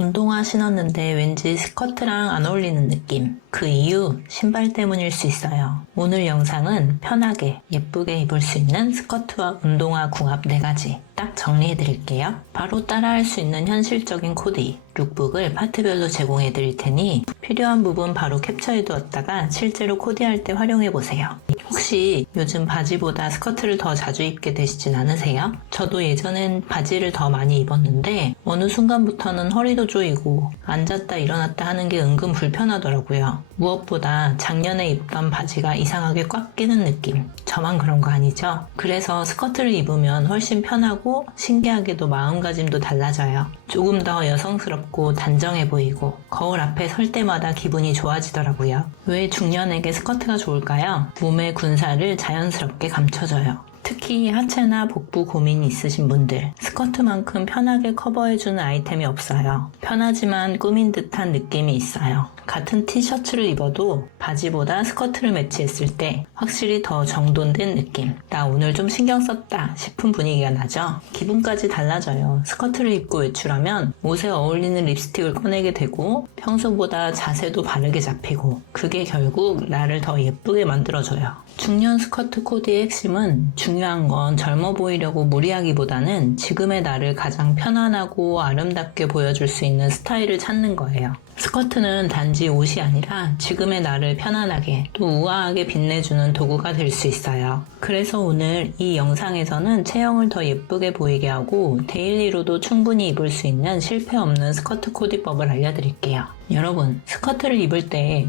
운동화 신었는데 왠지 스커트랑 안 어울리는 느낌. 그 이유 신발 때문일 수 있어요. 오늘 영상은 편하게 예쁘게 입을 수 있는 스커트와 운동화 궁합 4가지 딱 정리해 드릴게요. 바로 따라할 수 있는 현실적인 코디, 룩북을 파트별로 제공해 드릴 테니 필요한 부분 바로 캡처해 두었다가 실제로 코디할 때 활용해 보세요. 혹시 요즘 바지보다 스커트를 더 자주 입게 되시진 않으세요? 저도 예전엔 바지를 더 많이 입었는데 어느 순간부터는 허리도 조이고 앉았다 일어났다 하는 게 은근 불편하더라고요. 무엇보다 작년에 입던 바지가 이상하게 꽉 끼는 느낌. 저만 그런 거 아니죠? 그래서 스커트를 입으면 훨씬 편하고 신기하게도 마음가짐도 달라져요. 조금 더 여성스럽고 단정해 보이고 거울 앞에 설 때마다 기분이 좋아지더라고요. 왜 중년에게 스커트가 좋을까요? 몸의 군살을 자연스럽게 감춰줘요. 특히 하체나 복부 고민이 있으신 분들, 스커트만큼 편하게 커버해주는 아이템이 없어요. 편하지만 꾸민 듯한 느낌이 있어요. 같은 티셔츠를 입어도 바지보다 스커트를 매치했을 때 확실히 더 정돈된 느낌. 나 오늘 좀 신경 썼다 싶은 분위기가 나죠? 기분까지 달라져요. 스커트를 입고 외출하면 옷에 어울리는 립스틱을 꺼내게 되고 평소보다 자세도 바르게 잡히고 그게 결국 나를 더 예쁘게 만들어줘요. 중년 스커트 코디의 핵심은 중요한 건 젊어 보이려고 무리하기보다는 지금의 나를 가장 편안하고 아름답게 보여줄 수 있는 스타일을 찾는 거예요. 스커트는 단지 옷이 아니라 지금의 나를 편안하게 또 우아하게 빛내주는 도구가 될 수 있어요. 그래서 오늘 이 영상에서는 체형을 더 예쁘게 보이게 하고 데일리로도 충분히 입을 수 있는 실패 없는 스커트 코디법을 알려드릴게요. 여러분, 스커트를 입을 때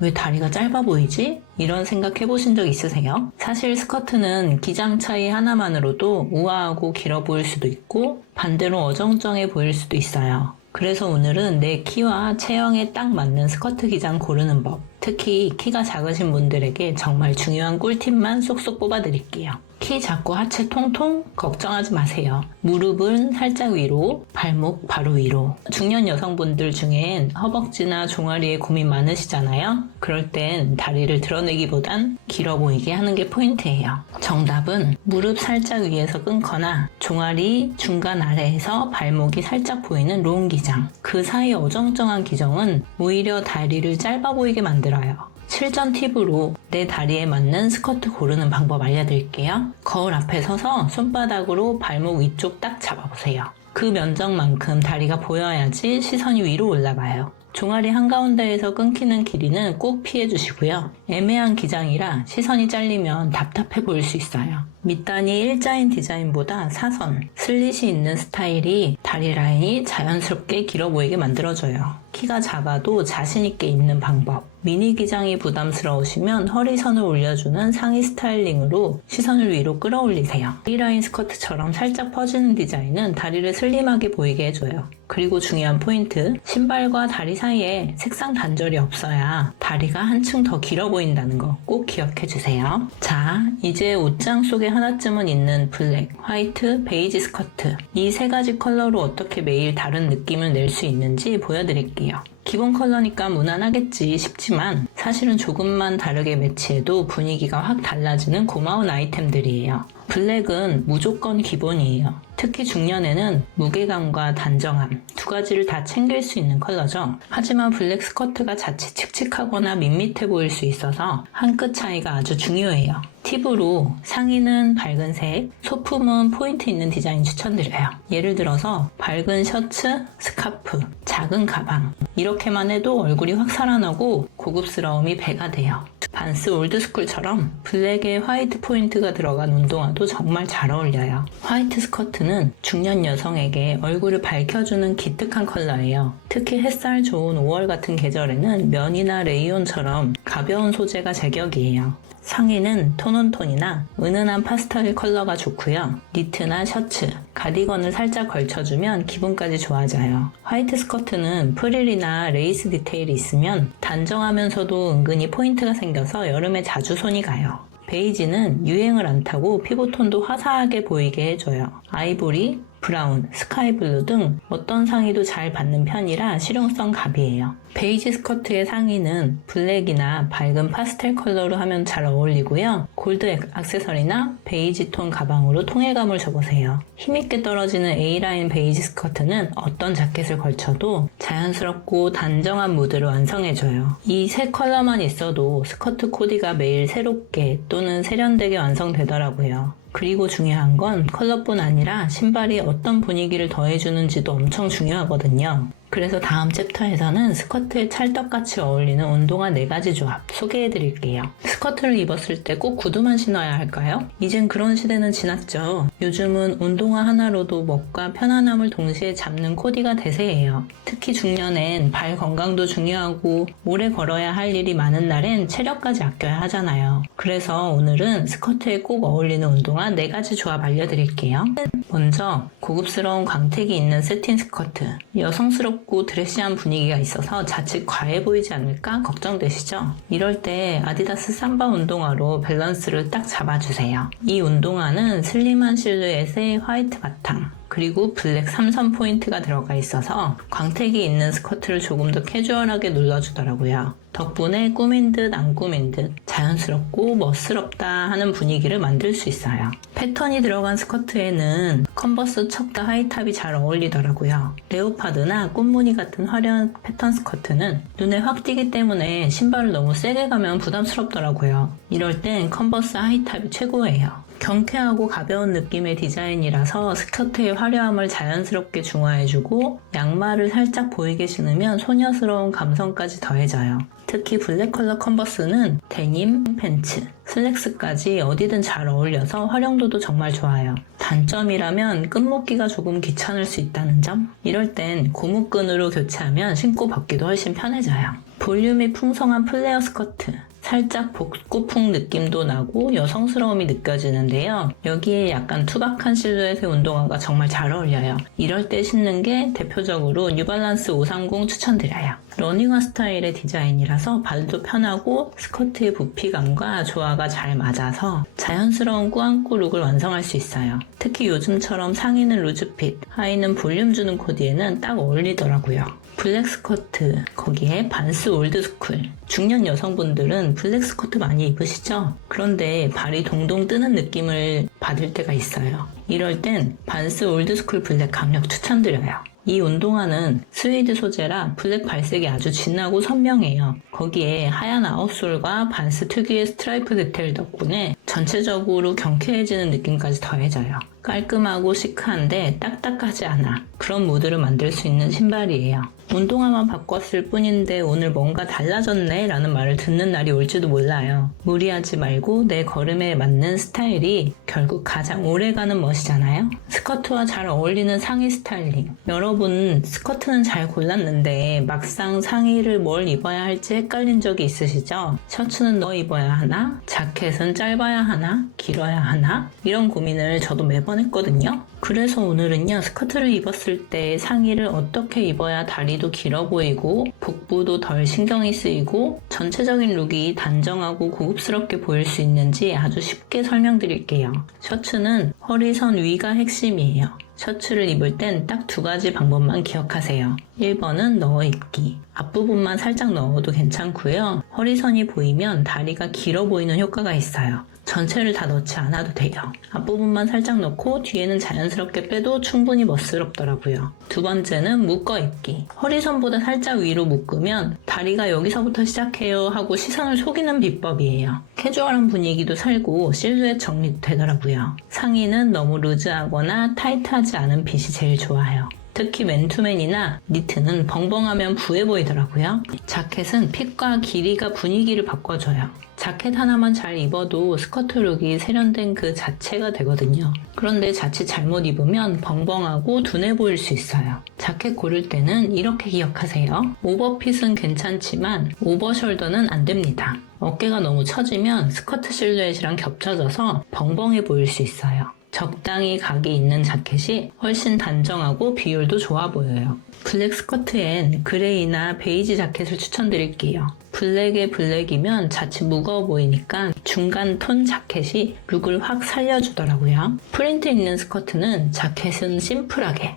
왜 다리가 짧아 보이지? 이런 생각 해보신 적 있으세요? 사실 스커트는 기장 차이 하나만으로도 우아하고 길어 보일 수도 있고 반대로 어정쩡해 보일 수도 있어요. 그래서 오늘은 내 키와 체형에 딱 맞는 스커트 기장 고르는 법, 특히 키가 작으신 분들에게 정말 중요한 꿀팁만 쏙쏙 뽑아드릴게요. 키 작고 하체 통통? 걱정하지 마세요. 무릎은 살짝 위로, 발목 바로 위로. 중년 여성분들 중엔 허벅지나 종아리에 고민 많으시잖아요? 그럴 땐 다리를 드러내기보단 길어 보이게 하는 게 포인트예요. 정답은 무릎 살짝 위에서 끊거나 종아리 중간 아래에서 발목이 살짝 보이는 롱 기장. 그 사이 어정쩡한 기정은 오히려 다리를 짧아 보이게 만들어요. 실전 팁으로 내 다리에 맞는 스커트 고르는 방법 알려드릴게요. 거울 앞에 서서 손바닥으로 발목 위쪽 딱 잡아보세요. 그 면적만큼 다리가 보여야지 시선이 위로 올라가요. 종아리 한가운데에서 끊기는 길이는 꼭 피해주시고요. 애매한 기장이라 시선이 잘리면 답답해 보일 수 있어요. 밑단이 일자인 디자인보다 사선, 슬릿이 있는 스타일이 다리 라인이 자연스럽게 길어 보이게 만들어줘요. 키가 작아도 자신있게 입는 방법. 미니 기장이 부담스러우시면 허리선을 올려주는 상의 스타일링으로 시선을 위로 끌어올리세요. A라인 스커트처럼 살짝 퍼지는 디자인은 다리를 슬림하게 보이게 해줘요. 그리고 중요한 포인트, 신발과 다리 사이에 색상 단절이 없어야 다리가 한층 더 길어 보인다는 거 꼭 기억해주세요. 자, 이제 옷장 속에 하나쯤은 있는 블랙, 화이트, 베이지 스커트. 이 3가지 컬러로 어떻게 매일 다른 느낌을 낼 수 있는지 보여드릴게요. 기본 컬러니까 무난하겠지 싶지만 사실은 조금만 다르게 매치해도 분위기가 확 달라지는 고마운 아이템들이에요. 블랙은 무조건 기본이에요. 특히 중년에는 무게감과 단정함 2가지를 다 챙길 수 있는 컬러죠. 하지만 블랙 스커트가 자칫 칙칙하거나 밋밋해 보일 수 있어서 한 끗 차이가 아주 중요해요. 팁으로 상의는 밝은 색, 소품은 포인트 있는 디자인 추천드려요. 예를 들어서 밝은 셔츠, 스카프, 작은 가방 이렇게만 해도 얼굴이 확 살아나고 고급스러움이 배가 돼요. 반스 올드스쿨처럼 블랙에 화이트 포인트가 들어간 운동화도 정말 잘 어울려요. 화이트 스커트는 중년 여성에게 얼굴을 밝혀주는 기특한 컬러예요. 특히 햇살 좋은 5월 같은 계절에는 면이나 레이온처럼 가벼운 소재가 제격이에요. 상의는 톤온톤이나 은은한 파스텔 컬러가 좋고요. 니트나 셔츠, 가디건을 살짝 걸쳐주면 기분까지 좋아져요. 화이트 스커트는 프릴이나 레이스 디테일이 있으면 단정하면서도 은근히 포인트가 생겨서 여름에 자주 손이 가요. 베이지는 유행을 안 타고 피부톤도 화사하게 보이게 해줘요. 아이보리, 브라운, 스카이블루 등 어떤 상의도 잘 받는 편이라 실용성 갑이에요. 베이지 스커트의 상의는 블랙이나 밝은 파스텔 컬러로 하면 잘 어울리고요. 골드 액세서리나 베이지 톤 가방으로 통일감을 줘보세요. 힘있게 떨어지는 A라인 베이지 스커트는 어떤 자켓을 걸쳐도 자연스럽고 단정한 무드를 완성해줘요. 이 세 컬러만 있어도 스커트 코디가 매일 새롭게 또는 세련되게 완성되더라고요. 그리고 중요한 건 컬러뿐 아니라 신발이 어떤 분위기를 더해주는지도 엄청 중요하거든요. 그래서 다음 챕터에서는 스커트에 찰떡같이 어울리는 운동화 4가지 조합 소개해드릴게요. 스커트를 입었을 때 꼭 구두만 신어야 할까요? 이젠 그런 시대는 지났죠. 요즘은 운동화 하나로도 멋과 편안함을 동시에 잡는 코디가 대세예요. 특히 중년엔 발 건강도 중요하고 오래 걸어야 할 일이 많은 날엔 체력까지 아껴야 하잖아요. 그래서 오늘은 스커트에 꼭 어울리는 운동화 4가지 조합 알려드릴게요. 먼저 고급스러운 광택이 있는 세틴 스커트. 여성스럽고 드레시한 분위기가 있어서 자칫 과해 보이지 않을까 걱정되시죠? 이럴 때 아디다스 삼바 운동화로 밸런스를 딱 잡아주세요. 이 운동화는 슬림한 실루엣의 화이트 바탕 그리고 블랙 3선 포인트가 들어가 있어서 광택이 있는 스커트를 조금 더 캐주얼하게 눌러주더라고요. 덕분에 꾸민 듯 안 꾸민 듯 자연스럽고 멋스럽다 하는 분위기를 만들 수 있어요. 패턴이 들어간 스커트에는 컨버스 척다 하이탑이 잘 어울리더라고요. 레오파드나 꽃무늬 같은 화려한 패턴 스커트는 눈에 확 띄기 때문에 신발을 너무 세게 가면 부담스럽더라고요. 이럴 땐 컨버스 하이탑이 최고예요. 경쾌하고 가벼운 느낌의 디자인이라서 스커트의 화려함을 자연스럽게 중화해주고 양말을 살짝 보이게 신으면 소녀스러운 감성까지 더해져요. 특히 블랙 컬러 컨버스는 데님, 팬츠, 슬랙스까지 어디든 잘 어울려서 활용도도 정말 좋아요. 단점이라면 끈묶기가 조금 귀찮을 수 있다는 점? 이럴 땐 고무끈으로 교체하면 신고 벗기도 훨씬 편해져요. 볼륨이 풍성한 플레어 스커트. 살짝 복고풍 느낌도 나고 여성스러움이 느껴지는데요. 여기에 약간 투박한 실루엣의 운동화가 정말 잘 어울려요. 이럴 때 신는 게 대표적으로 뉴발란스 530 추천드려요. 러닝화 스타일의 디자인이라서 발도 편하고 스커트의 부피감과 조화가 잘 맞아서 자연스러운 꾸안꾸 룩을 완성할 수 있어요. 특히 요즘처럼 상의는 루즈핏, 하의는 볼륨 주는 코디에는 딱 어울리더라고요. 블랙 스커트, 거기에 반스 올드스쿨. 중년 여성분들은 블랙 스커트 많이 입으시죠? 그런데 발이 동동 뜨는 느낌을 받을 때가 있어요. 이럴 땐 반스 올드스쿨 블랙 강력 추천드려요. 이 운동화는 스위드 소재라 블랙 발색이 아주 진하고 선명해요. 거기에 하얀 아웃솔과 반스 특유의 스트라이프 디테일 덕분에 전체적으로 경쾌해지는 느낌까지 더해져요. 깔끔하고 시크한데 딱딱하지 않아. 그런 무드를 만들 수 있는 신발이에요. 운동화만 바꿨을 뿐인데 오늘 뭔가 달라졌네 라는 말을 듣는 날이 올지도 몰라요. 무리하지 말고 내 걸음에 맞는 스타일이 결국 가장 오래가는 멋이잖아요. 스커트와 잘 어울리는 상의 스타일링. 여러분 스커트는 잘 골랐는데 막상 상의를 뭘 입어야 할지 헷갈린 적이 있으시죠? 셔츠는 뭐 입어야 하나? 자켓은 짧아야 하나? 길어야 하나? 이런 고민을 저도 매번 했거든요. 그래서 오늘은요, 스커트를 입었을 때 상의를 어떻게 입어야 다리도 길어 보이고 복부도 덜 신경이 쓰이고 전체적인 룩이 단정하고 고급스럽게 보일 수 있는지 아주 쉽게 설명드릴게요. 셔츠는 허리선 위가 핵심이에요. 셔츠를 입을 땐 딱 2가지 방법만 기억하세요. 1번은 넣어 입기. 앞부분만 살짝 넣어도 괜찮고요. 허리선이 보이면 다리가 길어 보이는 효과가 있어요. 전체를 다 넣지 않아도 돼요. 앞부분만 살짝 넣고 뒤에는 자연스럽게 빼도 충분히 멋스럽더라고요. 2번째는 묶어 입기. 허리선보다 살짝 위로 묶으면 다리가 여기서부터 시작해요 하고 시선을 속이는 비법이에요. 캐주얼한 분위기도 살고 실루엣 정리도 되더라고요. 상의는 너무 루즈하거나 타이트하지 않은 핏이 제일 좋아요. 특히 맨투맨이나 니트는 벙벙하면 부해 보이더라고요. 자켓은 핏과 길이가 분위기를 바꿔줘요. 자켓 하나만 잘 입어도 스커트 룩이 세련된 그 자체가 되거든요. 그런데 자칫 잘못 입으면 벙벙하고 둔해 보일 수 있어요. 자켓 고를 때는 이렇게 기억하세요. 오버핏은 괜찮지만 오버숄더는 안 됩니다. 어깨가 너무 처지면 스커트 실루엣이랑 겹쳐져서 벙벙해 보일 수 있어요. 적당히 각이 있는 자켓이 훨씬 단정하고 비율도 좋아 보여요. 블랙 스커트엔 그레이나 베이지 자켓을 추천드릴게요. 블랙에 블랙이면 자칫 무거워 보이니까 중간 톤 자켓이 룩을 확 살려주더라고요. 프린트 있는 스커트는 자켓은 심플하게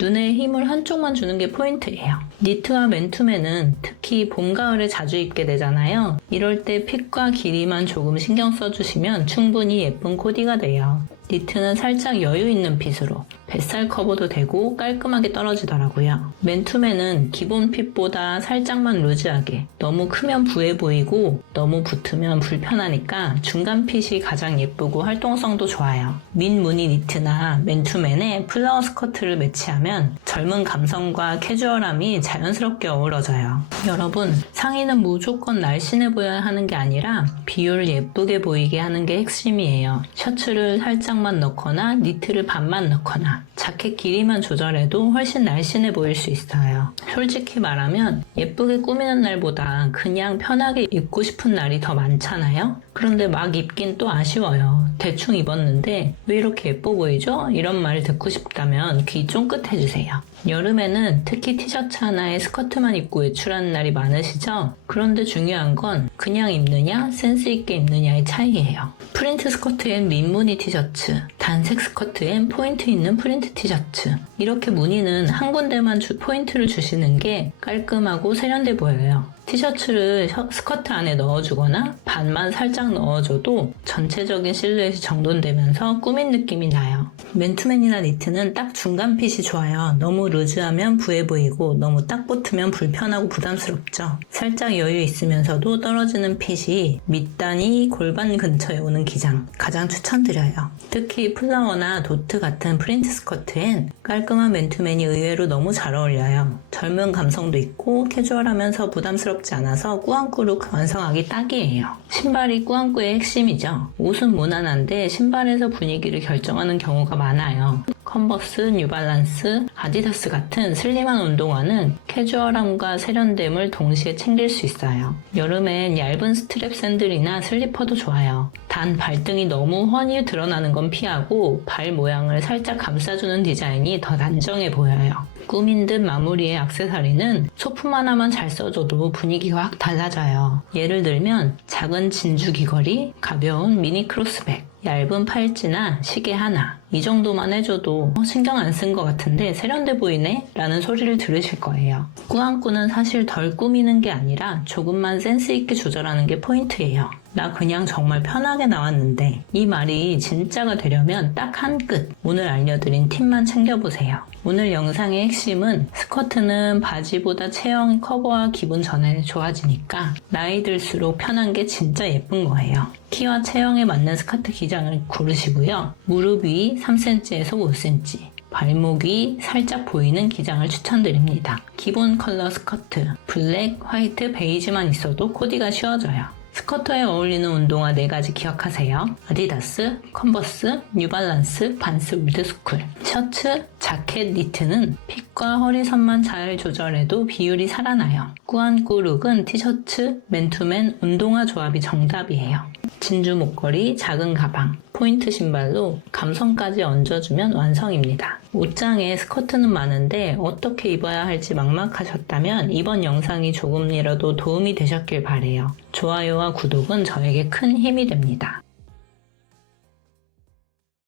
눈에 힘을 한쪽만 주는 게 포인트예요. 니트와 맨투맨은 특히 봄, 가을에 자주 입게 되잖아요. 이럴 때 핏과 길이만 조금 신경 써주시면 충분히 예쁜 코디가 돼요. 니트는 살짝 여유 있는 핏으로 뱃살 커버도 되고 깔끔하게 떨어지더라고요. 맨투맨은 기본 핏보다 살짝만 루즈하게, 너무 크면 부해 보이고 너무 붙으면 불편하니까 중간 핏이 가장 예쁘고 활동성도 좋아요. 민 무늬 니트나 맨투맨에 플라워 스커트를 매치하면 젊은 감성과 캐주얼함이 자연스럽게 어우러져요. 여러분, 상의는 무조건 날씬해 보여야 하는 게 아니라 비율 예쁘게 보이게 하는 게 핵심이에요. 셔츠를 살짝만 넣거나 니트를 반만 넣거나 자켓 길이만 조절해도 훨씬 날씬해 보일 수 있어요. 솔직히 말하면 예쁘게 꾸미는 날보다 그냥 편하게 입고 싶은 날이 더 많잖아요. 그런데 막 입긴 또 아쉬워요. 대충 입었는데 왜 이렇게 예뻐 보이죠? 이런 말 듣고 싶다면 귀 쫑긋해주세요. 여름에는 특히 티셔츠 하나에 스커트만 입고 외출하는 날이 많으시죠? 그런데 중요한 건 그냥 입느냐, 센스 있게 입느냐의 차이예요. 프린트 스커트엔 민무늬 티셔츠, 단색 스커트엔 포인트 있는 프린트 티셔츠. 이렇게 무늬는 한 군데만 포인트를 주시는 게 깔끔하고 세련돼 보여요. 티셔츠를 스커트 안에 넣어주거나 반만 살짝 넣어줘도 전체적인 실루엣이 정돈되면서 꾸민 느낌이 나요. 맨투맨이나 니트는 딱 중간 핏이 좋아요. 너무 루즈하면 부해 보이고 너무 딱 붙으면 불편하고 부담스럽죠. 살짝 여유 있으면서도 떨어지는 핏이 밑단이 골반 근처에 오는 기장 가장 추천드려요. 특히 플라워나 도트 같은 프린트 스커트엔 깔끔한 맨투맨이 의외로 너무 잘 어울려요. 젊은 감성도 있고 캐주얼하면서 부담스럽지 않아서 꾸안꾸 룩 완성하기 딱이에요. 신발이 꾸안꾸의 핵심이죠. 옷은 무난한데 신발에서 분위기를 결정하는 경우가 많아요. 컨버스, 뉴발란스, 아디다스 같은 슬림한 운동화는 캐주얼함과 세련됨을 동시에 챙길 수 있어요. 여름엔 얇은 스트랩 샌들이나 슬리퍼도 좋아요. 단 발등이 너무 훤히 드러나는 건 피하고 발 모양을 살짝 감싸주는 디자인이 더 단정해 보여요. 꾸민 듯 마무리의 액세서리는 소품 하나만 잘 써줘도 분위기가 확 달라져요. 예를 들면 작은 진주 귀걸이, 가벼운 미니 크로스백, 얇은 팔찌나 시계 하나, 이 정도만 해줘도 신경 안 쓴 것 같은데 세련돼 보이네? 라는 소리를 들으실 거예요. 꾸안꾸는 사실 덜 꾸미는 게 아니라 조금만 센스 있게 조절하는 게 포인트예요. 나 그냥 정말 편하게 나왔는데 이 말이 진짜가 되려면 딱 한 끗, 오늘 알려드린 팁만 챙겨보세요. 오늘 영상의 핵심은 스커트는 바지보다 체형 커버와 기분 전환이 좋아지니까 나이 들수록 편한 게 진짜 예쁜 거예요. 키와 체형에 맞는 스커트 기장을 고르시고요. 무릎 위 3cm에서 5cm, 발목이 살짝 보이는 기장을 추천드립니다. 기본 컬러 스커트, 블랙, 화이트, 베이지만 있어도 코디가 쉬워져요. 스커트에 어울리는 운동화 4가지 기억하세요. 아디다스, 컨버스, 뉴발란스, 반스, 올드스쿨. 셔츠, 자켓, 니트는 핏과 허리선만 잘 조절해도 비율이 살아나요. 꾸안꾸 룩은 티셔츠, 맨투맨, 운동화 조합이 정답이에요. 진주 목걸이, 작은 가방, 포인트 신발로 감성까지 얹어주면 완성입니다. 옷장에 스커트는 많은데 어떻게 입어야 할지 막막하셨다면 이번 영상이 조금이라도 도움이 되셨길 바래요. 좋아요와 구독은 저에게 큰 힘이 됩니다.